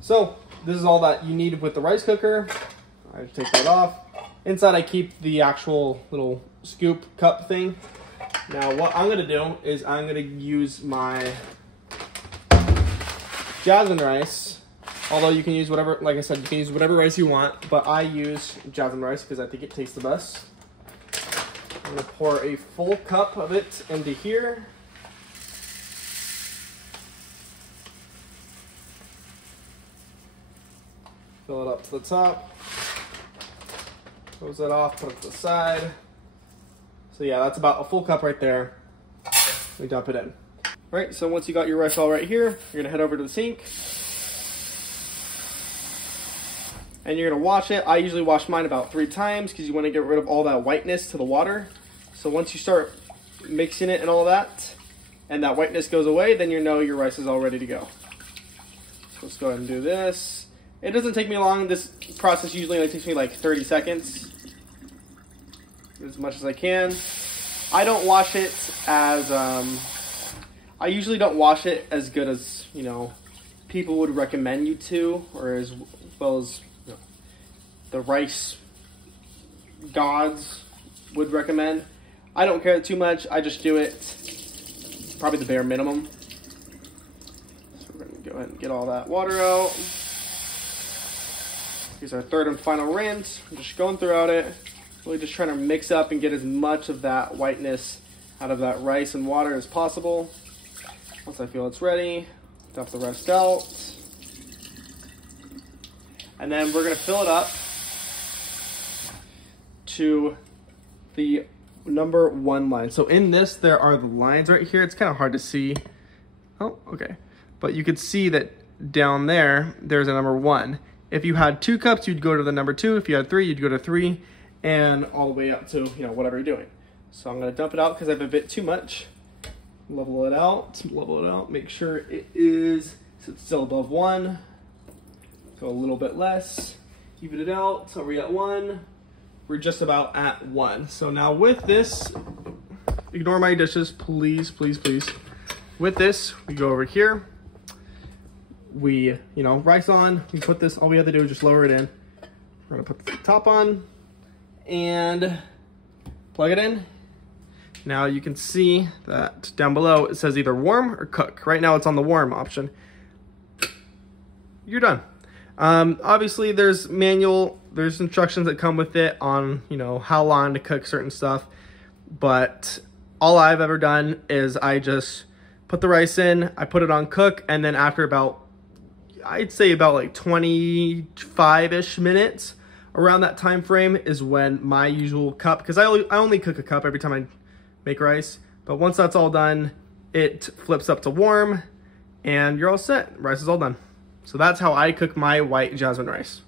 So this is all that you need with the rice cooker. I take that off. Inside I keep the actual little scoop cup thing. Now what I'm gonna do is I'm gonna use my jasmine rice. Although you can use whatever, like I said, you can use whatever rice you want, but I use jasmine rice because I think it tastes the best. I'm gonna pour a full cup of it into here. Fill it up to the top. Close that off, put it to the side. So yeah, that's about a full cup right there. We dump it in. All right, so once you got your rice all right here, you're gonna head over to the sink. And you're gonna wash it. I usually wash mine about 3 times because you wanna get rid of all that whiteness to the water. So once you start mixing it and all that, and that whiteness goes away, then you know your rice is all ready to go. So let's go ahead and do this. It doesn't take me long. This process usually only takes me like 30 seconds. As much as I can. I don't wash it as, I usually don't wash it as good as, you know, people would recommend you to, or as well as, you know, the rice gods would recommend. I don't care too much. I just do it probably the bare minimum. So we're going to go ahead and get all that water out. Here's our third and final rinse. I'm just going throughout it. Really just trying to mix up and get as much of that whiteness out of that rice and water as possible. Once I feel it's ready, dump the rest out. And then we're gonna fill it up to the number 1 line. So in this, there are the lines right here. It's kind of hard to see. Oh, okay. But you could see that down there, there's a number 1. If you had 2 cups, you'd go to the number 2. If you had 3, you'd go to 3, and all the way up to, you know, whatever you're doing. So I'm gonna dump it out because I have a bit too much. Level it out, make sure it is, so it's still above 1. Go a little bit less, even it out. So we're at 1. We're just about at 1. So now with this, ignore my dishes, please, please, please. With this, we go over here. We, you know, rice on, we put this, all we have to do is just lower it in. We're gonna put the top on and plug it in. Now you can see that down below it says either warm or cook. Right now it's on the warm option. You're done. Obviously there's instructions that come with it on, you know, how long to cook certain stuff. But all I've ever done is I just put the rice in, I put it on cook, and then after about, I'd say about like 25-ish minutes, around that time frame is when my usual cup, because I only cook a cup every time I make rice, but once that's all done, it flips up to warm, and you're all set. Rice is all done. So that's how I cook my white jasmine rice.